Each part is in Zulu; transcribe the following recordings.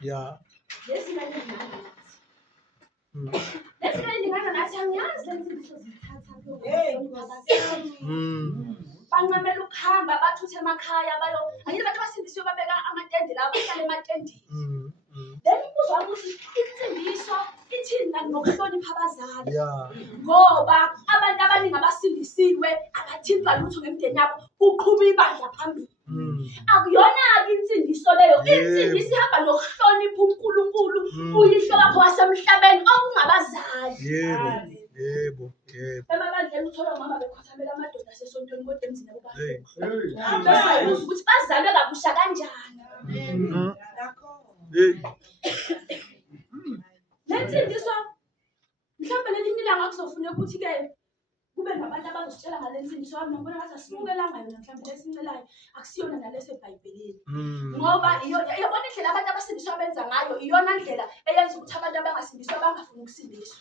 Yeah. Banqamela ukuhamba bathuthe emakhaya bayo angithi abantu abasindiswe babeka amatende la bahlala ematendeni. Then umbuzo wami uthi insindiso ithini kanti nokuhlonipha abazali? Ngoba abantu abaningi abasindisiwe abathintwa lutho ngemindeni yabo uqhuba ibandla phambili. Akuyona-ke insindiso leyo. Insindiso ihamba nokuhlonipha uNkulunkulu uyihlo wakho wasemhlabeni okungabazali. Yebo. Emabandleni uthola umama bekhothamela amadoda asesontweni kodwa emzini yabo bayabuza ukuthi bazalwe kabusha kanjani. Lensindiso mhlawumbe lelinye ilanga kuzofuneka ukuthi-ke kube nabantu abazositshela ngale nsindiso yami nokubona ngathi asimukelanga yona mhlawumbe lesincelayo akusiyona nalesi eBhayibhelini. Ngoba iyona indlela abantu abasindiswa benza ngayo iyona ndlela eyenza ukuthi abantu abangasindiswa bangafuni ukusindiswa.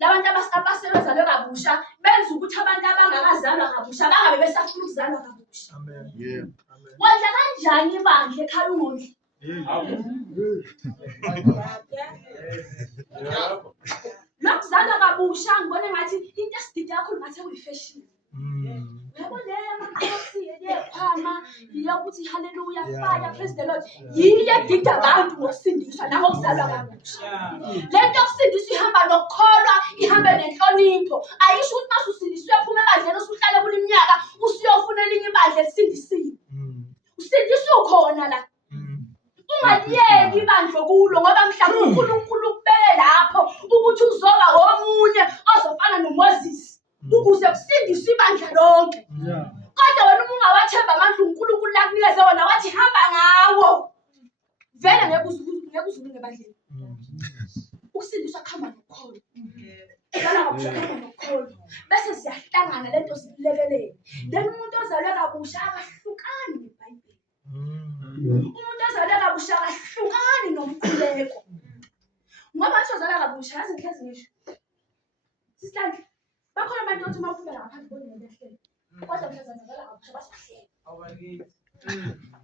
Labantu abasebezalwe kabusha benza ukuthi abantu abangakazalwa kabusha bangabe besafuna ukuzalwa kabusha. Wondla kanjani ibandla ekhaya ungondli? Nokuzalwa kabusha ngibona ngathi into esidide kakhulu ngathi kuyifashion. Yabo leyo amakhosi yekhwama yokuthi haleluya fire praise the Lord yiyo edida abantu ngosindiswa nangokuzalwa kabusha. Lento yokusindiswa ihamba nokukholwa ihamba nenhlonipho. Ayisho ukuthi mase usindiswe phuma ebandleni usuhlale kule minyaka usiyofuna elinye ibandla elisindisiwe. Usindiswa ukhona la. Ungaliyeki ibandla kulo ngoba mhlawumbe uNkulunkulu ukubeke lapho ukuthi uzoba omunye ozofana noMoses ukuze kusindiswe ibandla lonke. Kodwa wena uma ungawathemba amandla uNkulunkulu lakunikeze wona wathi hamba ngawo. Vele ngeke uzulunge ebandleni. Ukusindiswa kuhamba nokukholwa. Uzalwa kabusha kuhamba nokukholwa. Bese siyahlangana lento silekelele. Then umuntu ozalwe kabusha akahlukani neBhayibheli. Umuntu ozalwe kabusha akahlukani nomkhuleko. Ngoba ozalwe kabusha yazi inhlezi ngisho. Sisihlandla bakhona abantu othi mawufika ngaphandle bonelehlele. Kodwa mhlazana zalwa kabusha basuhleka.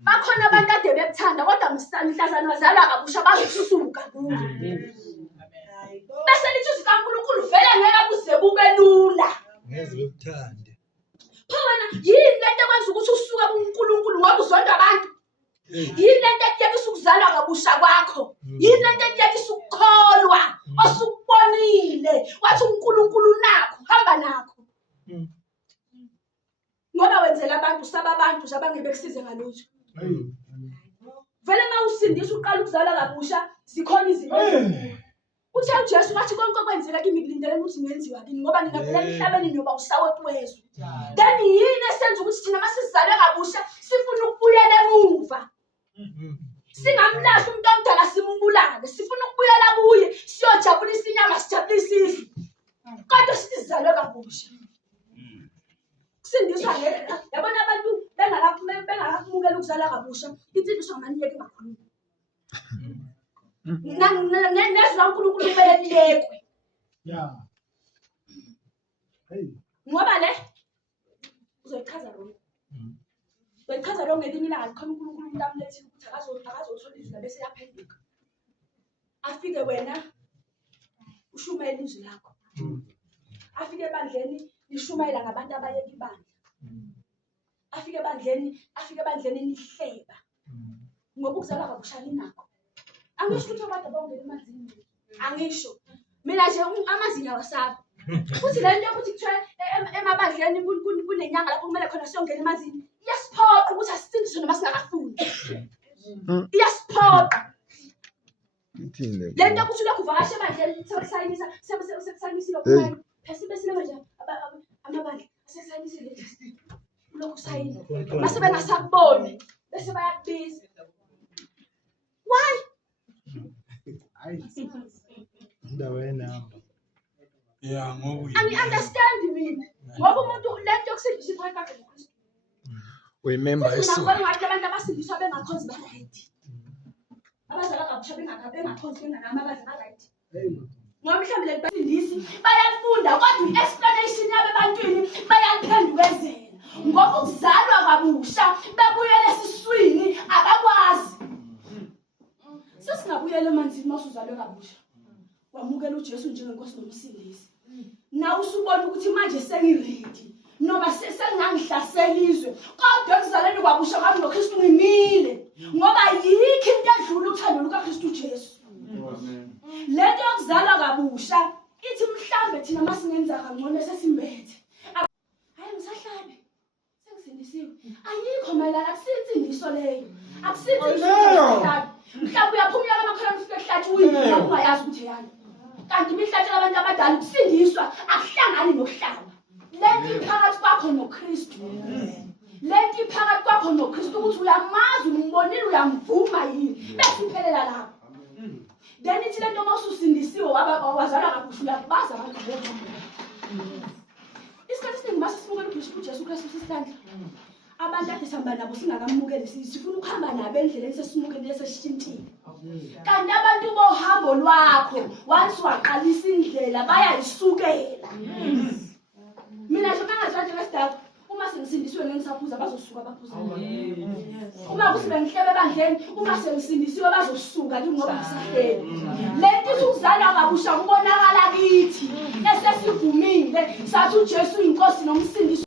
Bakhona abantu ade bekuthanda kodwa mhlazana wazalwa kabusha bazosuka kuwe. Bese lithi uNkulunkulu vele ngeke kuze kube lula. Ngeze bekuthande. Phela yini lento ekwenza ukuthi usuke kuNkulunkulu ngoba uzonda abantu? Yini lento ekuyekisa ukuzalwa kabusha kwakho? Yini lento ekuyekisa ukukholwa osukubonile wathi uNkulunkulu nakho hamba nakho? Ngoba wenzela abantu sababantu zabangeke bekusize ngalutho. Vele mawusindiswa uqala ukuzalwa kabusha zikhona izinto. Uthe uJesu wathi konke okwenzeka kimi kulindele ukuthi ngenziwa kini ngoba ngingavela emhlabeni nyoba usawethu wezwe. Then yini esenza ukuthi thina masizalwe kabusha sifuna ukubuyela emuva? Singamlahla umuntu omdala simbulale sifuna ukubuyela kuye siyojabulisa inyama sijabulisa izwe. Kodwa sizalwe kabusha. Kusindiswa ngeke yabona abantu bengakakumukela ukuzalwa kabusha insindiso ngamaniyeke kakhulu. Nezwa uNkulunkulu kumele liyekwe. Ngoba le uzoyichaza lo. Uzoyichaza lo ngelinye ilanga khona uNkulunkulu umntamlethi ukuthi akazothola izwi bese yaphenduka. Afike wena ushumayela izwi lakho. Afike ebandleni lishumayela ngabantu abayeka ibandla. Afike ebandleni nihleba. Ngoba ukuzalwa kabusha linakho. Angisho ukuthi abantu abongena emanzini. Angisho. Mina nje amazinyo awasaba. Futhi lento yokuthi kuthiwa emabandleni kunenyanga lapho kumele khona siyongena emanzini. Iyasiphoqa ukuthi asisindiswe noma singakafuni. Iyasiphoqa. Lento yokuthi lokhu uvakashe ebandleni sekusayinisa sekusayinisa lokhu. Phese besile manje amabandla asesayinisa lento. Lokhu sayina. Mase bengasakuboni bese bayakubiza. Why? Indawo yenamba. Yeah, ngoba Angi-understand mina. Ngoba umuntu lento yokusindiswa iphakathi kwakhe noKristu. Remember Ngibona ngathi abantu abasindiswa bengakhonzi ba-right. Abazalwa kabusha bengakhonzi benganama abadla ba-right. ngoba mhlawumbe le basindisi bayafunda kodwa i-explanation yabo ebantwini bayaliphendukezela ngoba ukuzalwa kabusha bebuyele esiswini abakwazi. Sesingabuyela emanzini masuzalwe kabusha wamukela uJesu njengenkosi nomsindisi. Na usubona ukuthi manje sengiredi noma sengangihlasela izwe kodwa ekuzaleni kwabusha kwami noKristu ngimile ngoba yikho into edlula uthando lukaKristu Jesu. Lento yokuzalwa kabusha ithi mhlambe thina masingenza kangcono sesimbethe. Hayi ngisahlabe sengisindisiwe ayikho mayelana akusinsindiso leyo akusinsindiso. Mhlawumbe uyaphumula kamakhola ufike ehlatshwe uyini ungayazi ukuthi yani kanti imihlatshelo abantu abadala ukusindiswa akuhlangani nokuhlaba. Lento iphakathi kwakho noKristu. Lento iphakathi kwakho noKristu ukuthi uyamazi umbonile uyamvuma yini bese iphelela lapho. Then ithi lento mawususindisiwe wazalwa kabusha uyabaza abantu bonke. Isikhathi esiningi masifuna uBishop uJesu Kristu sisandla. Abantu ade sihamba nabo singakamukeli sifuna ukuhamba nabo endleleni sesimukele sesishintile. Kanti abantu bohambo lwakho once waqalisa indlela bayayisukela. Mina nje mangazathi ngesidaba uma sengisindisiwe ngengisaphuza bazosuka abaphuza. Uma kusibe ngihlebe ebandleni uma sengisindisiwe bazosuka ngoba ngisahlele. Lento ukuzalwa kabusha kubonakala kithi esesivumile sathi uJesu inkosi nomsindisi.